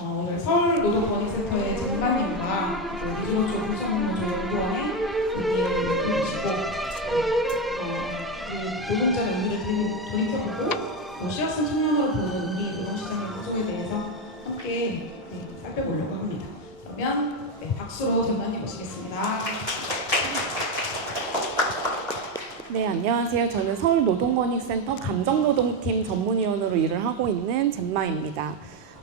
오늘 서울노동권익센터의 전반님과 미주노조 국정노조 연구원의 분이시고 노동자의 의미를 돌이켜보고 쉬어쓴 청년으로 보는 우리 노동시장의 구조에 대해서 함께 살펴보려고 합니다. 그러면 박수로 전반님 모시겠습니다. 네, 안녕하세요. 저는 서울노동권익센터 감정노동팀 전문위원으로 일을 하고 있는 젬마입니다.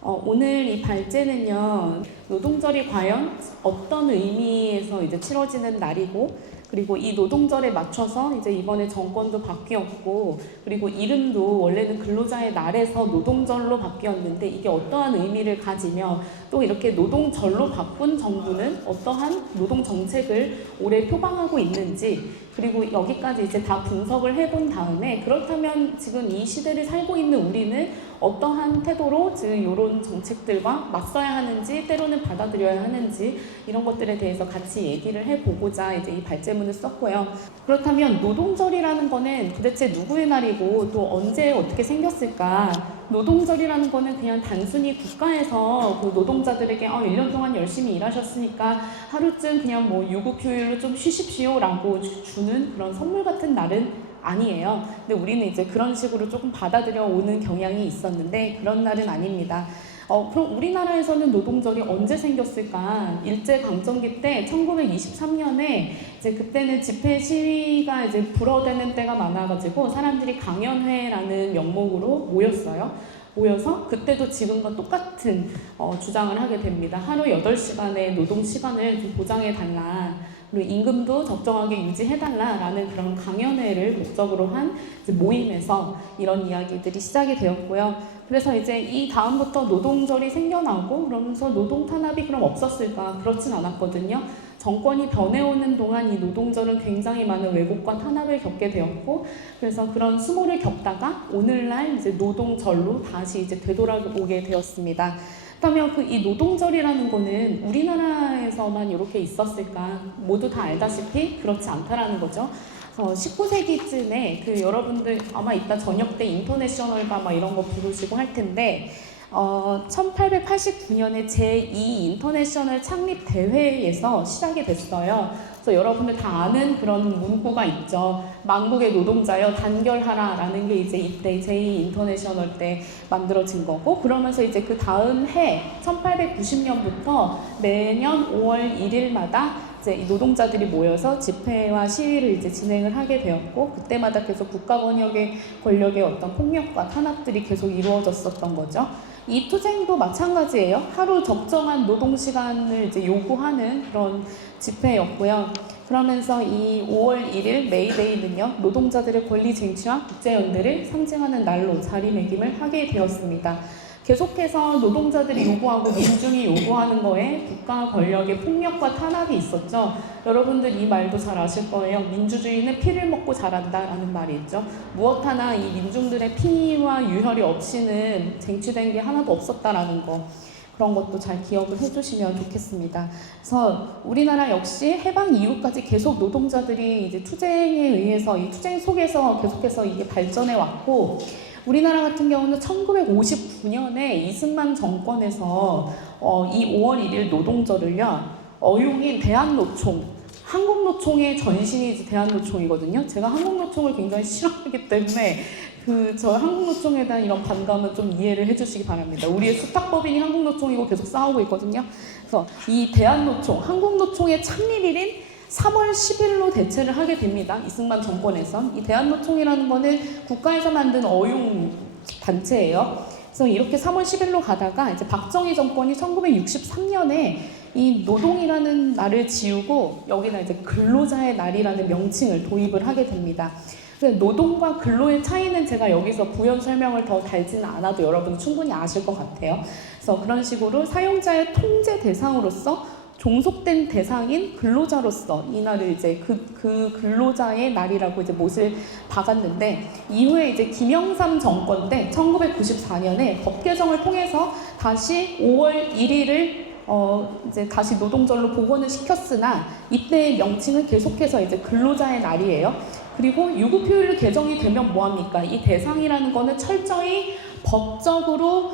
오늘 이 발제는요, 노동절이 과연 어떤 의미에서 이제 치러지는 날이고, 그리고 이 노동절에 맞춰서 이제 이번에 정권도 바뀌었고, 그리고 이름도 원래는 근로자의 날에서 노동절로 바뀌었는데 이게 어떠한 의미를 가지며 또 이렇게 노동절로 바꾼 정부는 어떠한 노동 정책을 올해 표방하고 있는지, 그리고 여기까지 이제 다 분석을 해본 다음에 그렇다면 지금 이 시대를 살고 있는 우리는 어떠한 태도로 지금 이런 정책들과 맞서야 하는지, 때로는 받아들여야 하는지, 이런 것들에 대해서 같이 얘기를 해보고자 이제 이 발제문을 썼고요. 그렇다면 노동절이라는 거는 도대체 누구의 날이고 또 언제 어떻게 생겼을까? 노동절이라는 거는 그냥 단순히 국가에서 그 노동자들에게 1년 동안 열심히 일하셨으니까 하루쯤 그냥 뭐 유급휴일로 좀 쉬십시오라고 주는 그런 선물 같은 날은 아니에요. 근데 우리는 이제 그런 식으로 조금 받아들여 오는 경향이 있었는데 그런 날은 아닙니다. 그럼 우리나라에서는 노동절이 언제 생겼을까? 일제강점기 때 1923년에 이제 그때는 집회 시위가 이제 불어대는 때가 많아가지고 사람들이 강연회라는 명목으로 모여서 그때도 지금과 똑같은 주장을 하게 됩니다. 하루 8시간의 노동 시간을 좀 보장해달라. 그리고 임금도 적정하게 유지해달라라는 그런 강연회를 목적으로 한 모임에서 이런 이야기들이 시작이 되었고요. 그래서 이제 이 다음부터 노동절이 생겨나고 그러면서 노동 탄압이 그럼 없었을까? 그렇진 않았거든요. 정권이 변해오는 동안 이 노동절은 굉장히 많은 왜곡과 탄압을 겪게 되었고, 그래서 그런 수모를 겪다가 오늘날 이제 노동절로 다시 이제 되돌아오게 되었습니다. 그렇다면 이 노동절이라는 거는 우리나라에서만 이렇게 있었을까? 모두 다 알다시피 그렇지 않다라는 거죠. 19세기쯤에 여러분들 아마 이따 저녁 때 인터내셔널바 막 이런 거 부르시고 할 텐데 1889년에 제2 인터내셔널 창립 대회에서 시작이 됐어요. 그래서 여러분들 다 아는 그런 문구가 있죠. 만국의 노동자여 단결하라 라는 게 이제 이때 제2 인터내셔널 때 만들어진 거고, 그러면서 이제 그 다음 해 1890년부터 매년 5월 1일마다 이제 이 노동자들이 모여서 집회와 시위를 이제 진행을 하게 되었고, 그때마다 계속 국가 권력의 어떤 폭력과 탄압들이 계속 이루어졌었던 거죠. 이 투쟁도 마찬가지예요. 하루 적정한 노동 시간을 이제 요구하는 그런 집회였고요. 그러면서 이 5월 1일 메이데이는요, 노동자들의 권리 쟁취와 국제연대를 상징하는 날로 자리매김을 하게 되었습니다. 계속해서 노동자들이 요구하고 민중이 요구하는 거에 국가 권력의 폭력과 탄압이 있었죠. 여러분들 이 말도 잘 아실 거예요. 민주주의는 피를 먹고 자란다라는 말이 있죠. 무엇 하나 이 민중들의 피와 유혈이 없이는 쟁취된 게 하나도 없었다라는 거. 그런 것도 잘 기억을 해주시면 좋겠습니다. 그래서 우리나라 역시 해방 이후까지 계속 노동자들이 이제 투쟁에 의해서 이 투쟁 속에서 계속해서 이게 발전해 왔고, 우리나라 같은 경우는 1959년에 이승만 정권에서 이 5월 1일 노동절을요, 어용인 대한노총, 한국노총의 전신이 이제 대한노총이거든요. 제가 한국노총을 굉장히 싫어하기 때문에 저 한국노총에 대한 이런 반감은 좀 이해를 해주시기 바랍니다. 우리의 수탁법인이 한국노총이고 계속 싸우고 있거든요. 그래서 이 대한노총, 한국노총의 창립일인 3월 10일로 대체를 하게 됩니다. 이승만 정권에선. 이 대한노총이라는 거는 국가에서 만든 어용 단체예요. 그래서 이렇게 3월 10일로 가다가 이제 박정희 정권이 1963년에 이 노동이라는 날을 지우고 여기다 이제 근로자의 날이라는 명칭을 도입을 하게 됩니다. 노동과 근로의 차이는 제가 여기서 부연 설명을 더 달지는 않아도 여러분 충분히 아실 것 같아요. 그래서 그런 식으로 사용자의 통제 대상으로서 종속된 대상인 근로자로서 이날을 이제 그 근로자의 날이라고 이제 못을 박았는데, 이후에 이제 김영삼 정권 때 1994년에 법 개정을 통해서 다시 5월 1일을 이제 다시 노동절로 복원을 시켰으나 이때의 명칭은 계속해서 이제 근로자의 날이에요. 그리고 유급휴일로 개정이 되면 뭐합니까? 이 대상이라는 거는 철저히 법적으로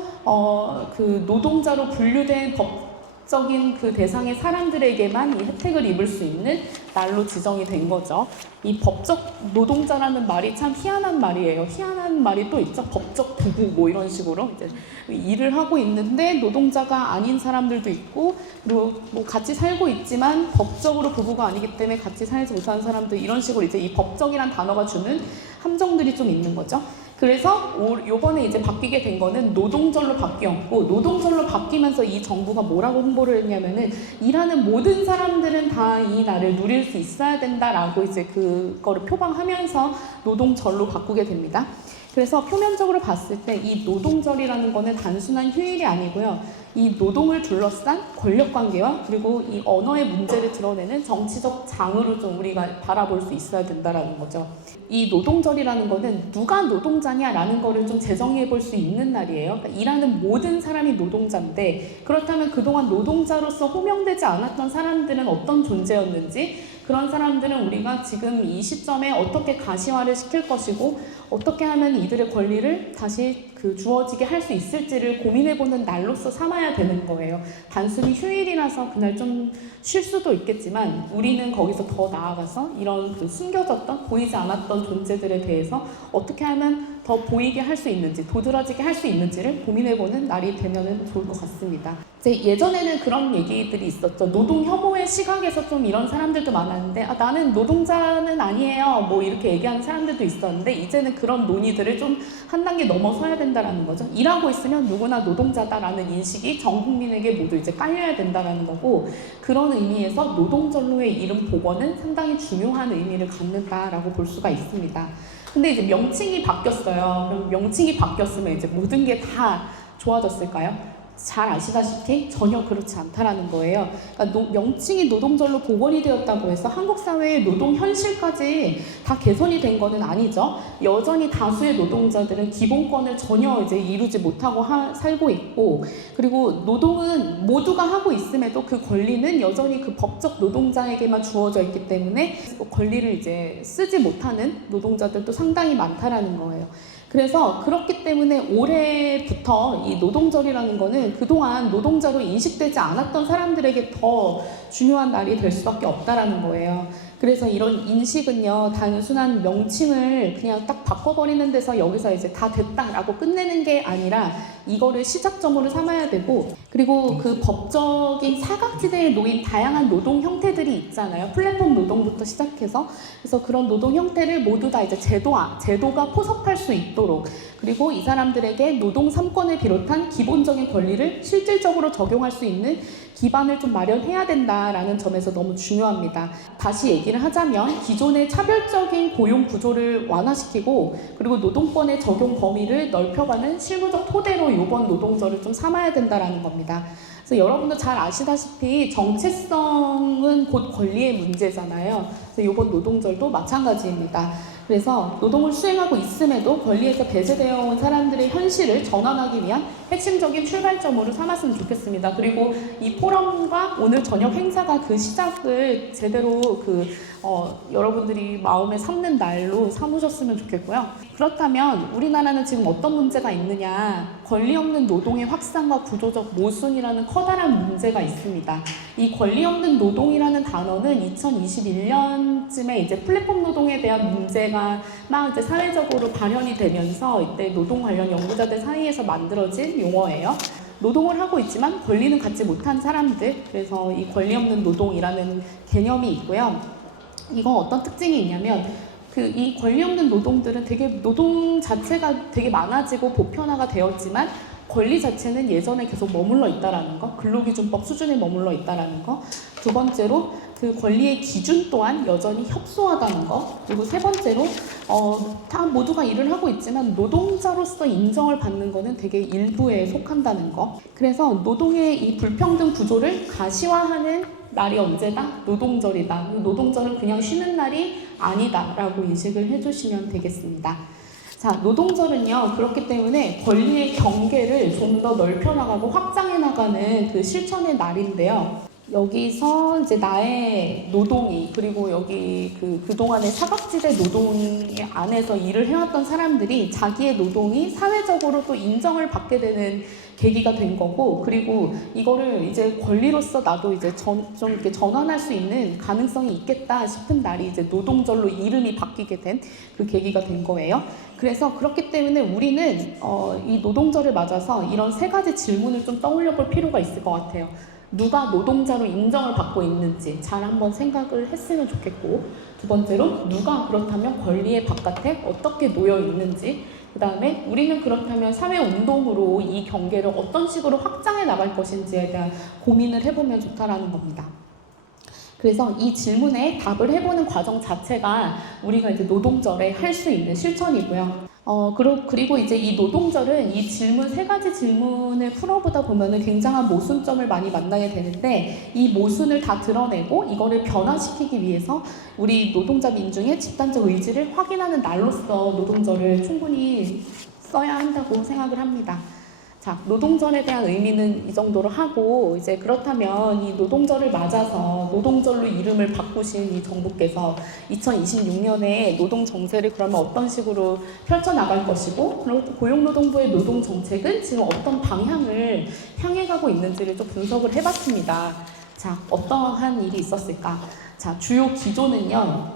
그 노동자로 분류된 법적인 그 대상의 사람들에게만 이 혜택을 입을 수 있는 날로 지정이 된 거죠. 이 법적 노동자라는 말이 참 희한한 말이에요. 희한한 말이 또 있죠. 법적 부부 뭐 이런 식으로 이제 일을 하고 있는데 노동자가 아닌 사람들도 있고, 그리고 뭐 같이 살고 있지만 법적으로 부부가 아니기 때문에 같이 살지 못하는 사람들, 이런 식으로 이제 이 법적이란 단어가 주는 함정들이 좀 있는 거죠. 그래서 요번에 이제 바뀌게 된 거는 노동절로 바뀌었고, 노동절로 바뀌면서 이 정부가 뭐라고 홍보를 했냐면은 일하는 모든 사람들은 다 이 날을 누릴 수 있어야 된다라고 이제 그거를 표방하면서 노동절로 바꾸게 됩니다. 그래서 표면적으로 봤을 때 이 노동절이라는 거는 단순한 휴일이 아니고요. 이 노동을 둘러싼 권력관계와 그리고 이 언어의 문제를 드러내는 정치적 장으로 좀 우리가 바라볼 수 있어야 된다라는 거죠. 이 노동절이라는 거는 누가 노동자냐라는 거를 좀 재정의해 볼 수 있는 날이에요. 그러니까 일하는 모든 사람이 노동자인데, 그렇다면 그동안 노동자로서 호명되지 않았던 사람들은 어떤 존재였는지, 그런 사람들은 우리가 지금 이 시점에 어떻게 가시화를 시킬 것이고 어떻게 하면 이들의 권리를 다시 주어지게 할 수 있을지를 고민해보는 날로서 삼아야 되는 거예요. 단순히 휴일이라서 그날 좀 쉴 수도 있겠지만 우리는 거기서 더 나아가서 이런 숨겨졌던 보이지 않았던 존재들에 대해서 어떻게 하면 더 보이게 할 수 있는지, 도드라지게 할 수 있는지를 고민해보는 날이 되면 좋을 것 같습니다. 예전에는 그런 얘기들이 있었죠. 노동 혐오의 시각에서 좀 이런 사람들도 많았는데, 나는 노동자는 아니에요 뭐 이렇게 얘기하는 사람들도 있었는데, 이제는 그런 논의들을 좀 한 단계 넘어서야 된다라는 거죠. 일하고 있으면 누구나 노동자다라는 인식이 전 국민에게 모두 이제 깔려야 된다라는 거고, 그런 의미에서 노동절로의 이름 복원은 상당히 중요한 의미를 갖는다라고 볼 수가 있습니다. 근데 이제 명칭이 바뀌었어요. 그럼 명칭이 바뀌었으면 이제 모든 게 다 좋아졌을까요? 잘 아시다시피 전혀 그렇지 않다라는 거예요. 그러니까 명칭이 노동절로 복원이 되었다고 해서 한국 사회의 노동 현실까지 다 개선이 된 거는 아니죠. 여전히 다수의 노동자들은 기본권을 전혀 이제 이루지 못하고 살고 있고, 그리고 노동은 모두가 하고 있음에도 그 권리는 여전히 그 법적 노동자에게만 주어져 있기 때문에 권리를 이제 쓰지 못하는 노동자들도 상당히 많다라는 거예요. 그래서 그렇기 때문에 올해부터 이 노동절이라는 거는 그동안 노동자로 인식되지 않았던 사람들에게 더 중요한 날이 될 수밖에 없다라는 거예요. 그래서 이런 인식은요, 단순한 명칭을 그냥 딱 바꿔버리는 데서 여기서 이제 다 됐다라고 끝내는 게 아니라 이거를 시작점으로 삼아야 되고, 그리고 그 법적인 사각지대에 놓인 다양한 노동 형태들이 있잖아요. 플랫폼 노동부터 시작해서. 그래서 그런 노동 형태를 모두 다 이제 제도가 포섭할 수 있도록, 그리고 이 사람들에게 노동 3권을 비롯한 기본적인 권리를 실질적으로 적용할 수 있는 기반을 좀 마련해야 된다라는 점에서 너무 중요합니다. 다시 얘기를 하자면 기존의 차별적인 고용 구조를 완화시키고, 그리고 노동권의 적용 범위를 넓혀가는 실무적 토대로 이번 노동절을 좀 삼아야 된다라는 겁니다. 그래서 여러분도 잘 아시다시피 정체성은 곧 권리의 문제잖아요. 그래서 이번 노동절도 마찬가지입니다. 그래서 노동을 수행하고 있음에도 권리에서 배제되어 온 사람들의 현실을 전환하기 위한 핵심적인 출발점으로 삼았으면 좋겠습니다. 그리고 이 포럼과 오늘 저녁 행사가 그 시작을 제대로 여러분들이 마음에 삼는 날로 삼으셨으면 좋겠고요. 그렇다면 우리나라는 지금 어떤 문제가 있느냐? 권리 없는 노동의 확산과 구조적 모순이라는 커다란 문제가 있습니다. 이 권리 없는 노동이라는 단어는 2021년쯤에 이제 플랫폼 노동에 대한 문제가 막 이제 사회적으로 발현이 되면서 이때 노동 관련 연구자들 사이에서 만들어진 용어예요. 노동을 하고 있지만 권리는 갖지 못한 사람들, 그래서 이 권리 없는 노동이라는 개념이 있고요. 이거 어떤 특징이 있냐면 이 권리 없는 노동들은 되게 노동 자체가 되게 많아지고 보편화가 되었지만 권리 자체는 예전에 계속 머물러 있다라는 거, 근로기준법 수준에 머물러 있다라는 거. 두 번째로 그 권리의 기준 또한 여전히 협소하다는 거. 그리고 세 번째로 다 모두가 일을 하고 있지만 노동자로서 인정을 받는 거는 되게 일부에 속한다는 거. 그래서 노동의 이 불평등 구조를 가시화하는 날이 언제다? 노동절이다. 노동절은 그냥 쉬는 날이 아니다라고 인식을 해주시면 되겠습니다. 자, 노동절은요, 그렇기 때문에 권리의 경계를 좀 더 넓혀나가고 확장해나가는 그 실천의 날인데요. 여기서 이제 나의 노동이, 그리고 여기 그동안의 사각지대 노동 안에서 일을 해왔던 사람들이 자기의 노동이 사회적으로 또 인정을 받게 되는 계기가 된 거고, 그리고 이거를 이제 권리로서 나도 이제 좀 이렇게 전환할 수 있는 가능성이 있겠다 싶은 날이 이제 노동절로 이름이 바뀌게 된 그 계기가 된 거예요. 그래서 그렇기 때문에 우리는 이 노동절을 맞아서 이런 세 가지 질문을 좀 떠올려 볼 필요가 있을 것 같아요. 누가 노동자로 인정을 받고 있는지 잘 한번 생각을 했으면 좋겠고, 두 번째로 누가 그렇다면 권리의 바깥에 어떻게 놓여 있는지, 그 다음에 우리는 그렇다면 사회운동으로 이 경계를 어떤 식으로 확장해 나갈 것인지에 대한 고민을 해보면 좋다라는 겁니다. 그래서 이 질문에 답을 해보는 과정 자체가 우리가 이제 노동절에 할 수 있는 실천이고요. 그리고 이제 이 노동절은 이 질문, 세 가지 질문을 풀어보다 보면은 굉장한 모순점을 많이 만나게 되는데, 이 모순을 다 드러내고 이거를 변화시키기 위해서 우리 노동자 민중의 집단적 의지를 확인하는 날로서 노동절을 충분히 써야 한다고 생각을 합니다. 자, 노동절에 대한 의미는 이 정도로 하고, 이제 그렇다면 이 노동절을 맞아서 노동절로 이름을 바꾸신 이 정부께서 2026년에 노동 정세를 그러면 어떤 식으로 펼쳐나갈 것이고, 그리고 고용노동부의 노동 정책은 지금 어떤 방향을 향해 가고 있는지를 좀 분석을 해봤습니다. 자, 어떠한 일이 있었을까? 자, 주요 기조는요,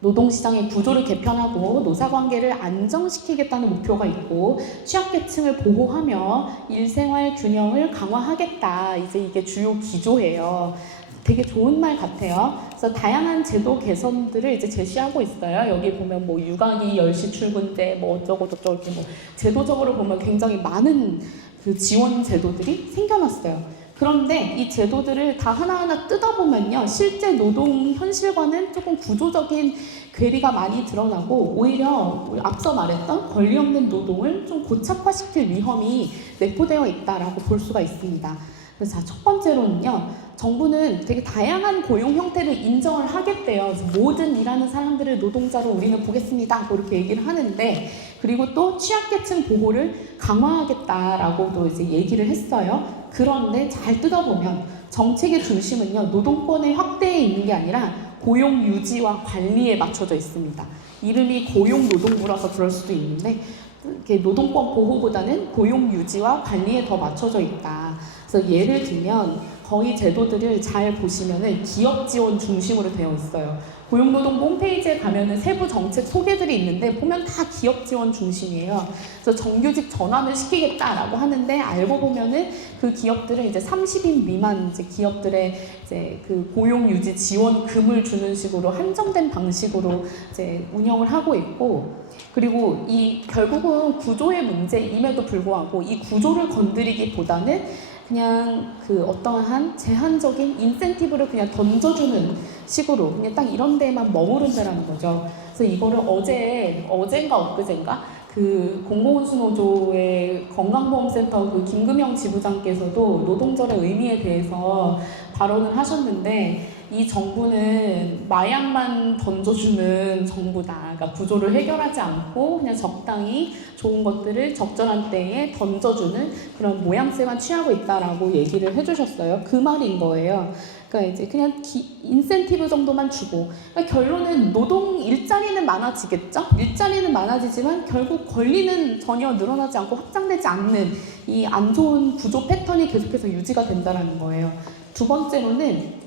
노동시장의 구조를 개편하고 노사관계를 안정시키겠다는 목표가 있고, 취약계층을 보호하며 일생활 균형을 강화하겠다. 이제 이게 주요 기조예요. 되게 좋은 말 같아요. 그래서 다양한 제도 개선들을 이제 제시하고 있어요. 여기 보면 뭐 육아기 10시 출근제 뭐 어쩌고 저쩌고 이렇게 뭐 제도적으로 보면 굉장히 많은 그 지원 제도들이 생겨났어요. 그런데 이 제도들을 다 하나하나 뜯어보면요, 실제 노동 현실과는 조금 구조적인 괴리가 많이 드러나고, 오히려 앞서 말했던 권리 없는 노동을 좀 고착화시킬 위험이 내포되어 있다라고 볼 수가 있습니다. 그래서 첫 번째로는요, 정부는 되게 다양한 고용 형태를 인정을 하겠대요. 그래서 모든 일하는 사람들을 노동자로 우리는 보겠습니다, 이렇게 얘기를 하는데, 그리고 또 취약계층 보호를 강화하겠다라고도 이제 얘기를 했어요. 그런데 잘 뜯어보면 정책의 중심은요, 노동권의 확대에 있는 게 아니라 고용 유지와 관리에 맞춰져 있습니다. 이름이 고용노동부라서 그럴 수도 있는데, 이렇게 노동권 보호보다는 고용 유지와 관리에 더 맞춰져 있다. 그래서 예를 들면 거의 제도들을 잘 보시면은 기업 지원 중심으로 되어 있어요. 고용노동부 홈페이지에 가면은 세부 정책 소개들이 있는데 보면 다 기업 지원 중심이에요. 그래서 정규직 전환을 시키겠다라고 하는데, 알고 보면은 그 기업들은 이제 30인 미만 이제 기업들의 이제 그 고용 유지 지원금을 주는 식으로 한정된 방식으로 이제 운영을 하고 있고, 그리고 이 결국은 구조의 문제임에도 불구하고 이 구조를 건드리기보다는 그냥 그 어떠한 제한적인 인센티브를 그냥 던져주는 식으로 그냥 딱 이런 데만 머무른다라는 거죠. 그래서 이거를 어젠가 엊그젠가 그 공공운수노조의 건강보험센터 그 김금영 지부장께서도 노동절의 의미에 대해서 발언을 하셨는데, 이 정부는 마약만 던져주는 정부다. 그러니까 구조를 해결하지 않고 그냥 적당히 좋은 것들을 적절한 때에 던져주는 그런 모양새만 취하고 있다라고 얘기를 해주셨어요. 그 말인 거예요. 그러니까 이제 그냥 인센티브 정도만 주고, 그러니까 결론은 노동 일자리는 많아지겠죠? 일자리는 많아지지만 결국 권리는 전혀 늘어나지 않고 확장되지 않는 이 안 좋은 구조 패턴이 계속해서 유지가 된다는 거예요. 두 번째로는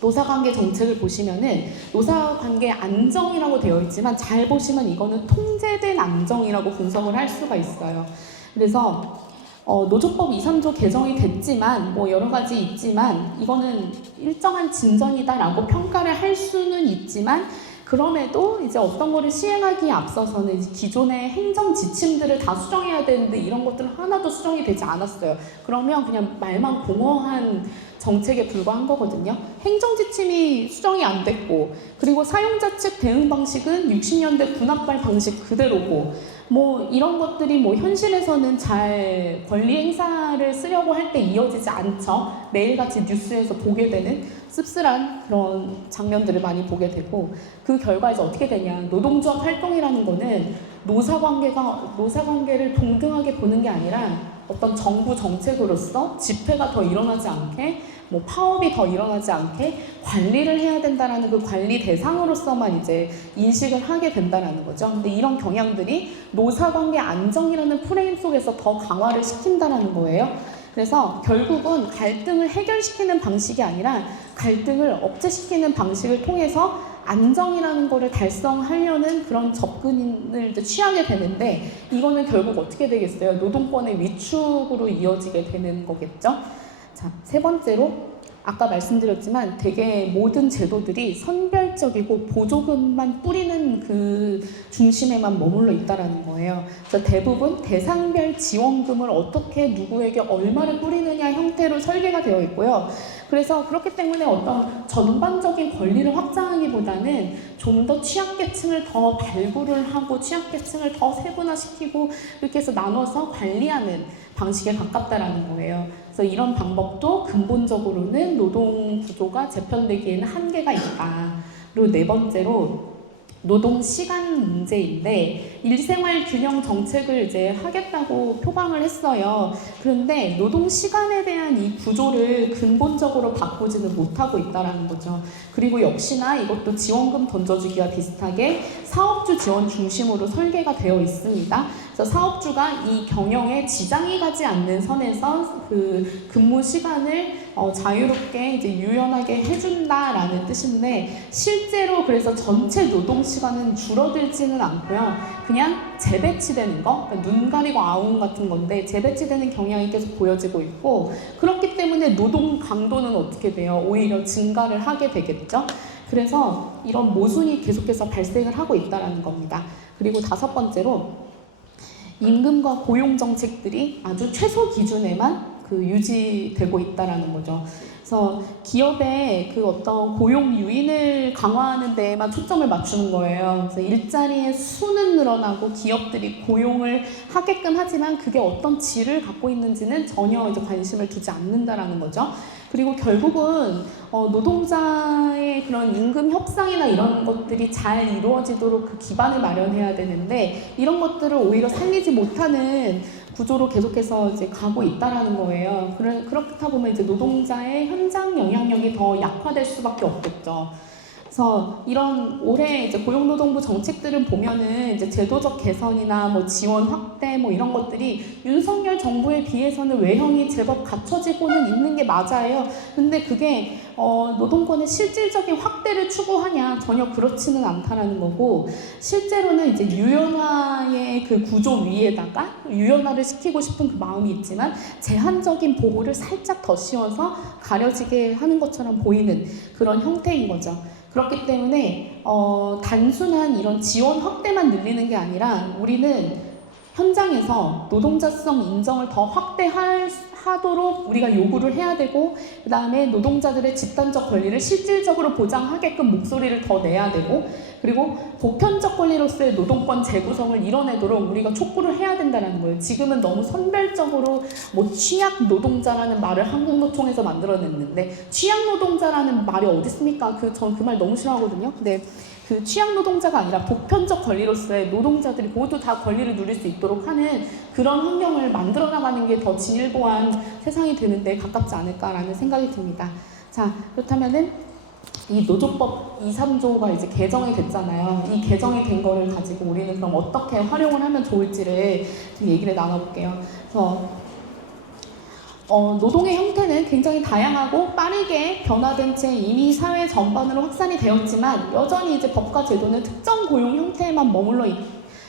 노사관계 정책을 보시면은 노사관계 안정이라고 되어 있지만, 잘 보시면 이거는 통제된 안정이라고 분석을 할 수가 있어요. 그래서 노조법 2, 3조 개정이 됐지만 뭐 여러 가지 있지만 이거는 일정한 진전이다라고 평가를 할 수는 있지만, 그럼에도 이제 어떤 거를 시행하기에 앞서서는 이제 기존의 행정 지침들을 다 수정해야 되는데 이런 것들은 하나도 수정이 되지 않았어요. 그러면 그냥 말만 공허한 정책에 불과한 거거든요. 행정 지침이 수정이 안 됐고, 그리고 사용자 측 대응 방식은 60년대 군합발 방식 그대로고, 뭐 이런 것들이 뭐 현실에서는 잘 권리 행사를 쓰려고 할 때 이어지지 않죠. 매일같이 뉴스에서 보게 되는 씁쓸한 그런 장면들을 많이 보게 되고, 그 결과 이제 어떻게 되냐, 노동조합 활동이라는 거는 노사관계를 동등하게 보는 게 아니라 어떤 정부 정책으로서 집회가 더 일어나지 않게, 뭐 파업이 더 일어나지 않게 관리를 해야 된다라는 그 관리 대상으로서만 이제 인식을 하게 된다라는 거죠. 근데 이런 경향들이 노사관계 안정이라는 프레임 속에서 더 강화를 시킨다라는 거예요. 그래서 결국은 갈등을 해결시키는 방식이 아니라 갈등을 억제시키는 방식을 통해서 안정이라는 거를 달성하려는 그런 접근을 이제 취하게 되는데, 이거는 결국 어떻게 되겠어요? 노동권의 위축으로 이어지게 되는 거겠죠. 자, 세 번째로 아까 말씀드렸지만 되게 모든 제도들이 선별적이고 보조금만 뿌리는 그 중심에만 머물러 있다라는 거예요. 그래서 대부분 대상별 지원금을 어떻게 누구에게 얼마를 뿌리느냐 형태로 설계가 되어 있고요. 그래서 그렇기 때문에 어떤 전반적인 권리를 확장하기보다는 좀 더 취약계층을 더 발굴을 하고 취약계층을 더 세분화시키고 이렇게 해서 나눠서 관리하는 방식에 가깝다라는 거예요. 그래서 이런 방법도 근본적으로는 노동 구조가 재편되기에는 한계가 있다. 그리고 네 번째로 노동 시간 문제인데, 일생활 균형 정책을 이제 하겠다고 표방을 했어요. 그런데 노동 시간에 대한 이 구조를 근본적으로 바꾸지는 못하고 있다라는 거죠. 그리고 역시나 이것도 지원금 던져주기와 비슷하게 사업주 지원 중심으로 설계가 되어 있습니다. 그래서 사업주가 이 경영에 지장이 가지 않는 선에서 그 근무 시간을 자유롭게 이제 유연하게 해준다라는 뜻인데, 실제로 그래서 전체 노동 시간은 줄어들지는 않고요. 그냥 재배치되는 거, 그러니까 눈 가리고 아웅 같은 건데 재배치되는 경향이 계속 보여지고 있고, 그렇기 때문에 노동 강도는 어떻게 돼요? 오히려 증가를 하게 되겠죠. 그래서 이런 모순이 계속해서 발생을 하고 있다는 겁니다. 그리고 다섯 번째로 임금과 고용 정책들이 아주 최소 기준에만 유지되고 있다라는 거죠. 그래서 기업의 그 어떤 고용 유인을 강화하는 데에만 초점을 맞추는 거예요. 그래서 일자리의 수는 늘어나고 기업들이 고용을 하게끔 하지만 그게 어떤 질을 갖고 있는지는 전혀 이제 관심을 두지 않는다라는 거죠. 그리고 결국은 노동자의 그런 임금 협상이나 이런 것들이 잘 이루어지도록 그 기반을 마련해야 되는데, 이런 것들을 오히려 살리지 못하는 구조로 계속해서 이제 가고 있다라는 거예요. 그렇다 보면 이제 노동자의 현장 영향력이 더 약화될 수밖에 없겠죠. 그래서 이런 올해 이제 고용노동부 정책들을 보면은 이제 제도적 개선이나 뭐 지원 확대 뭐 이런 것들이 윤석열 정부에 비해서는 외형이 제법 갖춰지고는 있는 게 맞아요. 근데 그게 노동권의 실질적인 확대를 추구하냐, 전혀 그렇지는 않다라는 거고, 실제로는 이제 유연화의 그 구조 위에다가 유연화를 시키고 싶은 그 마음이 있지만 제한적인 보호를 살짝 더 씌워서 가려지게 하는 것처럼 보이는 그런 형태인 거죠. 그렇기 때문에 단순한 이런 지원 확대만 늘리는 게 아니라 우리는 현장에서 노동자성 인정을 더 확대하도록 우리가 요구를 해야 되고, 그 다음에 노동자들의 집단적 권리를 실질적으로 보장하게끔 목소리를 더 내야 되고, 그리고 보편적 권리로서의 노동권 재구성을 이뤄내도록 우리가 촉구를 해야 된다는 거예요. 지금은 너무 선별적으로 뭐 취약 노동자라는 말을 한국노총에서 만들어냈는데, 취약 노동자라는 말이 어디 있습니까? 전 그 말 너무 싫어하거든요. 근데 그 취약 노동자가 아니라 보편적 권리로서의 노동자들이 모두 다 권리를 누릴 수 있도록 하는 그런 환경을 만들어 나가는 게 더 진일보한 세상이 되는데 가깝지 않을까라는 생각이 듭니다. 자, 그렇다면은 이 노조법 2, 3조가 이제 개정이 됐잖아요. 이 개정이 된 거를 가지고 우리는 그럼 어떻게 활용을 하면 좋을지를 좀 얘기를 나눠볼게요. 그래서 노동의 형태는 굉장히 다양하고 빠르게 변화된 채 이미 사회 전반으로 확산이 되었지만, 여전히 이제 법과 제도는 특정 고용 형태에만 머물러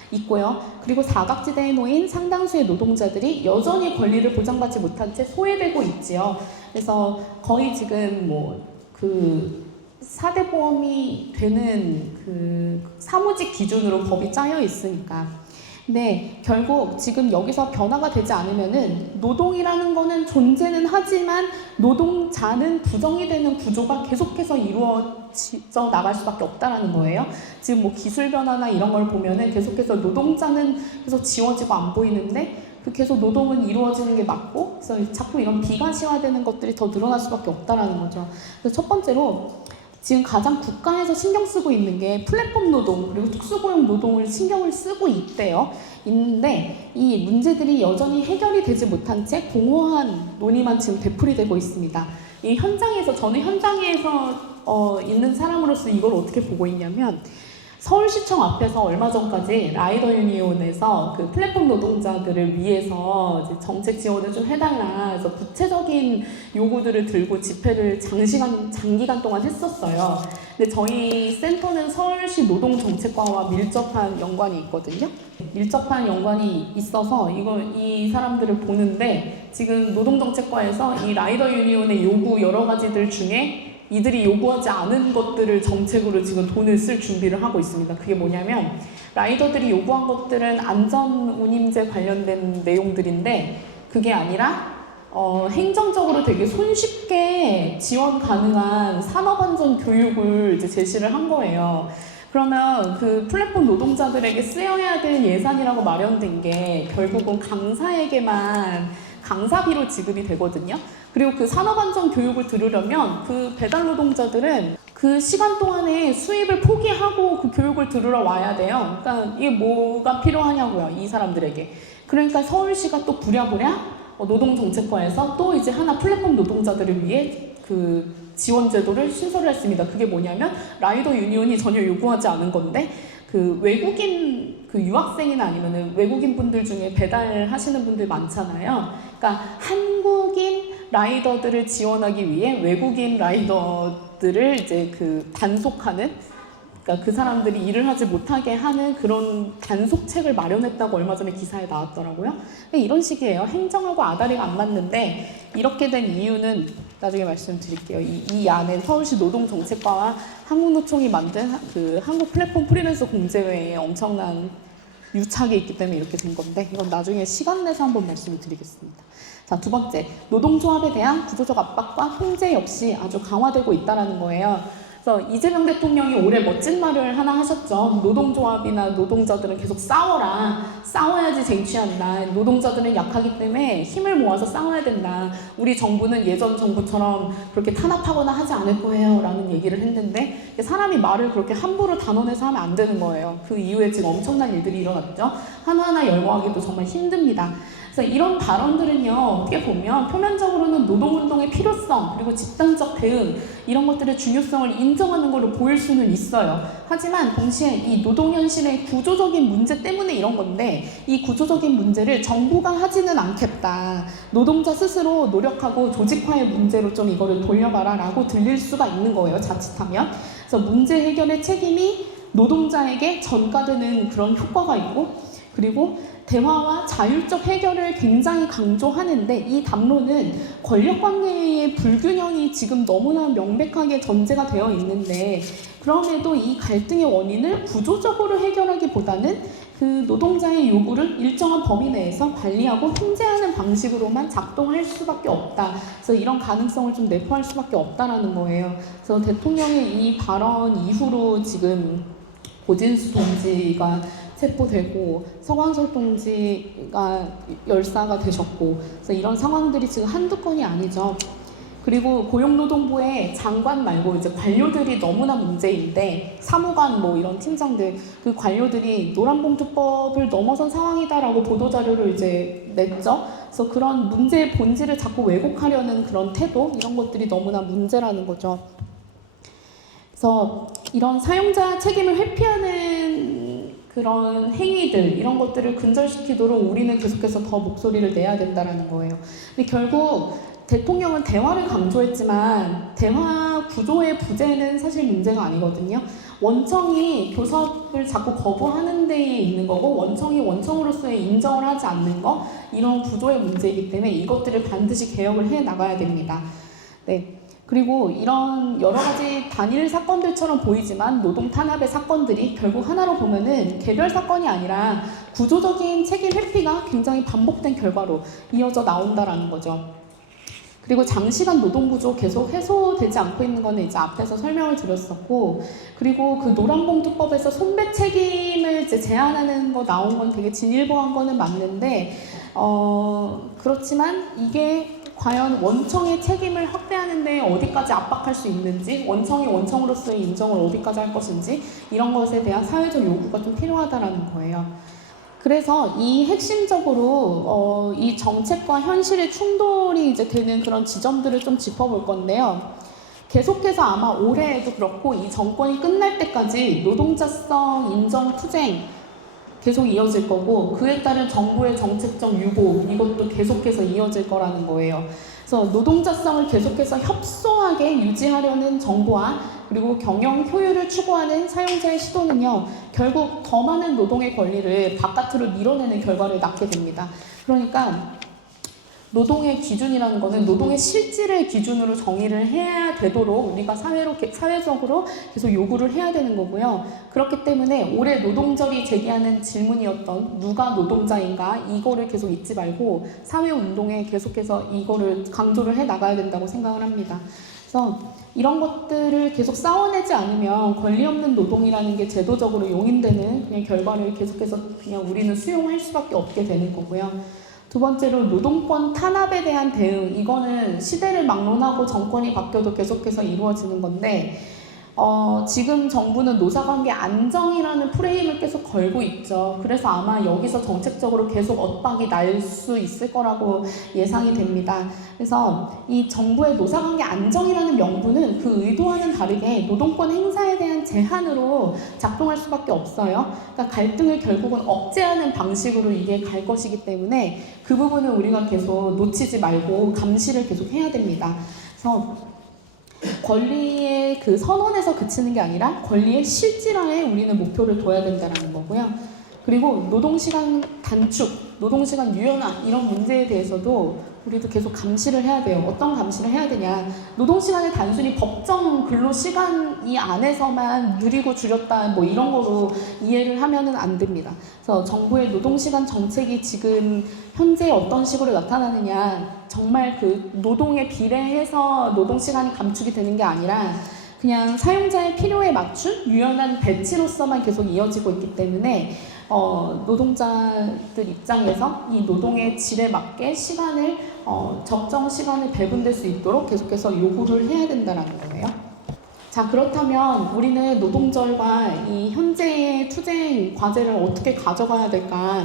있고요. 그리고 사각지대에 놓인 상당수의 노동자들이 여전히 권리를 보장받지 못한 채 소외되고 있지요. 그래서 거의 지금 그 4대 보험이 되는 그 사무직 기준으로 법이 짜여 있으니까. 근데 결국 지금 여기서 변화가 되지 않으면은 노동이라는 거는 존재는 하지만 노동자는 부정이 되는 구조가 계속해서 이루어져 나갈 수밖에 없다라는 거예요. 지금 뭐 기술 변화나 이런 걸 보면은 계속해서 노동자는 계속 지워지고 안 보이는데, 그 계속 노동은 이루어지는 게 맞고, 그래서 자꾸 이런 비가시화되는 것들이 더 늘어날 수밖에 없다라는 거죠. 그래서 첫 번째로 지금 가장 국가에서 신경 쓰고 있는 게 플랫폼 노동 그리고 특수고용 노동을 신경을 쓰고 있는데 이 문제들이 여전히 해결이 되지 못한 채 공허한 논의만 지금 되풀이되고 있습니다. 이 현장에서 저는 현장에서 있는 사람으로서 이걸 어떻게 보고 있냐면 서울시청 앞에서 얼마 전까지 라이더 유니온에서 그 플랫폼 노동자들을 위해서 이제 정책 지원을 좀 해달라 해서 구체적인 요구들을 들고 집회를 장기간 동안 했었어요. 근데 저희 센터는 서울시 노동정책과와 밀접한 연관이 있거든요. 밀접한 연관이 있어서 이 사람들을 보는데 지금 노동정책과에서 이 라이더 유니온의 요구 여러 가지들 중에 이들이 요구하지 않은 것들을 정책으로 지금 돈을 쓸 준비를 하고 있습니다. 그게 뭐냐면 라이더들이 요구한 것들은 안전운임제 관련된 내용들인데 그게 아니라 행정적으로 되게 손쉽게 지원 가능한 산업안전 교육을 이제 제시를 한 거예요. 그러면 그 플랫폼 노동자들에게 쓰여야 될 예산이라고 마련된 게 결국은 강사에게만 강사비로 지급이 되거든요. 그리고 그 산업안전 교육을 들으려면 그 배달 노동자들은 그 시간 동안에 수입을 포기하고 그 교육을 들으러 와야 돼요. 그러니까 이게 뭐가 필요하냐고요, 이 사람들에게. 그러니까 서울시가 또 부랴부랴 노동정책과에서 또 이제 하나 플랫폼 노동자들을 위해 그 지원 제도를 신설을 했습니다. 그게 뭐냐면 라이더 유니온이 전혀 요구하지 않은 건데 그 외국인 그 유학생이나 아니면은 외국인 분들 중에 배달하시는 분들 많잖아요. 그러니까 한국인 라이더들을 지원하기 위해 외국인 라이더들을 이제 그 단속하는, 그러니까 그 사람들이 일을 하지 못하게 하는 그런 단속책을 마련했다고 얼마 전에 기사에 나왔더라고요. 이런 식이에요. 행정하고 아다리가 안 맞는데 이렇게 된 이유는 나중에 말씀드릴게요. 이 안에 서울시 노동정책과와 한국노총이 만든 그 한국 플랫폼 프리랜서 공제회에 엄청난 유착이 있기 때문에 이렇게 된 건데 이건 나중에 시간 내서 한번 말씀을 드리겠습니다. 자, 두 번째, 노동조합에 대한 구조적 압박과 통제 역시 아주 강화되고 있다는 거예요. 그래서 이재명 대통령이 올해 멋진 말을 하나 하셨죠. 노동조합이나 노동자들은 계속 싸워라. 싸워야지 쟁취한다. 노동자들은 약하기 때문에 힘을 모아서 싸워야 된다. 우리 정부는 예전 정부처럼 그렇게 탄압하거나 하지 않을 거예요. 라는 얘기를 했는데 사람이 말을 그렇게 함부로 단언해서 하면 안 되는 거예요. 그 이후에 지금 엄청난 일들이 일어났죠. 하나하나 열거하기도 정말 힘듭니다. 그래서 이런 발언들은요, 어떻게 보면 표면적으로는 노동운동의 필요성 그리고 집단적 대응 이런 것들의 중요성을 인정하는 걸로 보일 수는 있어요. 하지만 동시에 이 노동 현실의 구조적인 문제 때문에 이런 건데 이 구조적인 문제를 정부가 하지는 않겠다. 노동자 스스로 노력하고 조직화의 문제로 좀 이거를 돌려봐라 라고 들릴 수가 있는 거예요. 자칫하면. 그래서 문제 해결의 책임이 노동자에게 전가되는 그런 효과가 있고 그리고 대화와 자율적 해결을 굉장히 강조하는데 이 담론은 권력관계의 불균형이 지금 너무나 명백하게 전제가 되어 있는데 그럼에도 이 갈등의 원인을 구조적으로 해결하기보다는 그 노동자의 요구를 일정한 범위 내에서 관리하고 통제하는 방식으로만 작동할 수밖에 없다. 그래서 이런 가능성을 좀 내포할 수밖에 없다라는 거예요. 그래서 대통령의 이 발언 이후로 지금 고진수 동지가 체포되고 서광석 동지가 열사가 되셨고 그래서 이런 상황들이 지금 한두 건이 아니죠. 그리고 고용노동부의 장관 말고 이제 관료들이 너무나 문제인데 사무관 뭐 이런 팀장들 그 관료들이 노란봉투법을 넘어선 상황이다라고 보도자료를 이제 냈죠. 그래서 그런 문제의 본질을 자꾸 왜곡하려는 그런 태도 이런 것들이 너무나 문제라는 거죠. 그래서 이런 사용자 책임을 회피하는 그런 행위들 이런 것들을 근절시키도록 우리는 계속해서 더 목소리를 내야 된다는 거예요. 근데 결국 대통령은 대화를 강조했지만 대화 구조의 부재는 사실 문제가 아니거든요. 원청이 교섭을 자꾸 거부하는 데에 있는 거고 원청이 원청으로서의 인정을 하지 않는 거 이런 구조의 문제이기 때문에 이것들을 반드시 개혁을 해 나가야 됩니다. 네. 그리고 이런 여러 가지 단일 사건들처럼 보이지만 노동 탄압의 사건들이 결국 하나로 보면은 개별 사건이 아니라 구조적인 책임 회피가 굉장히 반복된 결과로 이어져 나온다라는 거죠. 그리고 장시간 노동구조 계속 해소되지 않고 있는 거는 이제 앞에서 설명을 드렸었고 그리고 그 노란봉투법에서 손배 책임을 이제 제한하는 거 나온 건 되게 진일보한 거는 맞는데 그렇지만 이게 과연 원청의 책임을 확대하는 데 어디까지 압박할 수 있는지, 원청이 원청으로서의 인정을 어디까지 할 것인지, 이런 것에 대한 사회적 요구가 좀 필요하다라는 거예요. 그래서 이 핵심적으로 이 정책과 현실의 충돌이 이제 되는 그런 지점들을 좀 짚어볼 건데요. 계속해서 아마 올해에도 그렇고 이 정권이 끝날 때까지 노동자성 인정 투쟁 계속 이어질 거고, 그에 따른 정부의 정책적 유보, 이것도 계속해서 이어질 거라는 거예요. 그래서 노동자성을 계속해서 협소하게 유지하려는 정부와 그리고 경영 효율을 추구하는 사용자의 시도는요, 결국 더 많은 노동의 권리를 바깥으로 밀어내는 결과를 낳게 됩니다. 그러니까 노동의 기준이라는 것은 노동의 실질을 기준으로 정의를 해야 되도록 우리가 사회적으로 계속 요구를 해야 되는 거고요. 그렇기 때문에 올해 노동절이 제기하는 질문이었던 누가 노동자인가, 이거를 계속 잊지 말고 사회운동에 계속해서 이거를 강조를 해 나가야 된다고 생각을 합니다. 그래서 이런 것들을 계속 싸워내지 않으면 권리 없는 노동이라는 게 제도적으로 용인되는 그냥 결과를 계속해서 그냥 우리는 수용할 수밖에 없게 되는 거고요. 두 번째로 노동권 탄압에 대한 대응, 이거는 시대를 막론하고 정권이 바뀌어도 계속해서 이루어지는 건데, 지금 정부는 노사관계 안정이라는 프레임을 계속 걸고 있죠. 그래서 아마 여기서 정책적으로 계속 엇박이 날 수 있을 거라고 예상이 됩니다. 그래서 이 정부의 노사관계 안정이라는 명분은 그 의도와는 다르게 노동권 행사에 대한 제한으로 작동할 수밖에 없어요. 그러니까 갈등을 결국은 억제하는 방식으로 이게 갈 것이기 때문에 그 부분을 우리가 계속 놓치지 말고 감시를 계속 해야 됩니다. 그래서 권리의 그 선언에서 그치는 게 아니라 권리의 실질화에 우리는 목표를 둬야 된다는 거고요. 그리고 노동시간 단축, 노동시간 유연화 이런 문제에 대해서도 우리도 계속 감시를 해야 돼요. 어떤 감시를 해야 되냐. 노동시간을 단순히 법정 근로시간 이 안에서만 누리고 줄였다 뭐 이런 거로 이해를 하면은 안 됩니다. 그래서 정부의 노동시간 정책이 지금 현재 어떤 식으로 나타나느냐, 정말 그 노동에 비례해서 노동시간이 감축이 되는 게 아니라 그냥 사용자의 필요에 맞춘 유연한 배치로서만 계속 이어지고 있기 때문에 노동자들 입장에서 이 노동의 질에 맞게 시간을 적정 시간을 배분될 수 있도록 계속해서 요구를 해야 된다는 거예요. 자, 그렇다면 우리는 노동절과 이 현재의 투쟁 과제를 어떻게 가져가야 될까?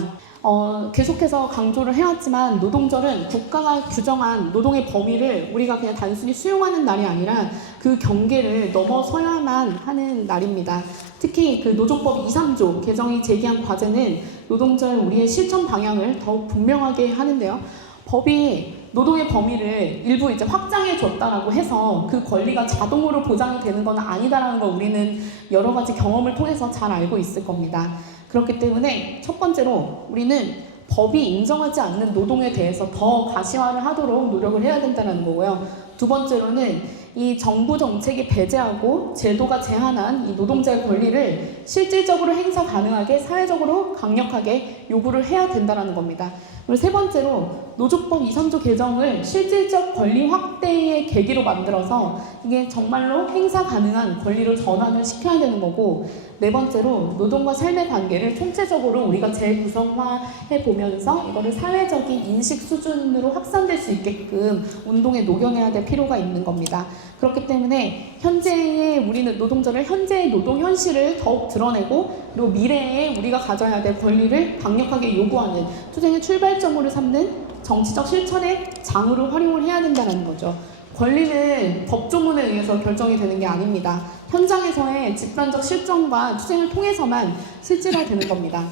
계속해서 강조를 해왔지만 노동절은 국가가 규정한 노동의 범위를 우리가 그냥 단순히 수용하는 날이 아니라 그 경계를 넘어서야만 하는 날입니다. 특히 그 노조법 2, 3조 개정이 제기한 과제는 노동절 우리의 실천 방향을 더욱 분명하게 하는데요. 법이 노동의 범위를 일부 이제 확장해 줬다라고 해서 그 권리가 자동으로 보장이 되는 건 아니다라는 걸 우리는 여러 가지 경험을 통해서 잘 알고 있을 겁니다. 그렇기 때문에 첫 번째로 우리는 법이 인정하지 않는 노동에 대해서 더 가시화를 하도록 노력을 해야 된다는 거고요. 두 번째로는 이 정부 정책이 배제하고 제도가 제한한 이 노동자의 권리를 실질적으로 행사 가능하게 사회적으로 강력하게 요구를 해야 된다는 겁니다. 그리고 세 번째로 노조법 2, 3조 개정을 실질적 권리 확대의 계기로 만들어서 이게 정말로 행사 가능한 권리로 전환을 시켜야 되는 거고, 네 번째로 노동과 삶의 관계를 총체적으로 우리가 재구성화해 보면서 이거를 사회적인 인식 수준으로 확산될 수 있게끔 운동에 녹여내야 될 필요가 있는 겁니다. 그렇기 때문에 현재의 우리는 노동자를 현재의 노동 현실을 더욱 드러내고, 그리고 미래에 우리가 가져야 될 권리를 강력하게 요구하는 투쟁의 출발점으로 삼는 정치적 실천의 장으로 활용을 해야 된다는 거죠. 권리는 법조문에 의해서 결정이 되는 게 아닙니다. 현장에서의 집단적 실정과 투쟁을 통해서만 실질화되는 겁니다.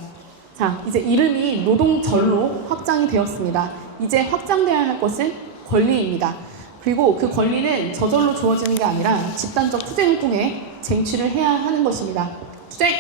자, 이제 이름이 노동절로 확장이 되었습니다. 이제 확장되어야 할 것은 권리입니다. 그리고 그 권리는 저절로 주어지는 게 아니라 집단적 투쟁을 통해 쟁취를 해야 하는 것입니다. 투쟁!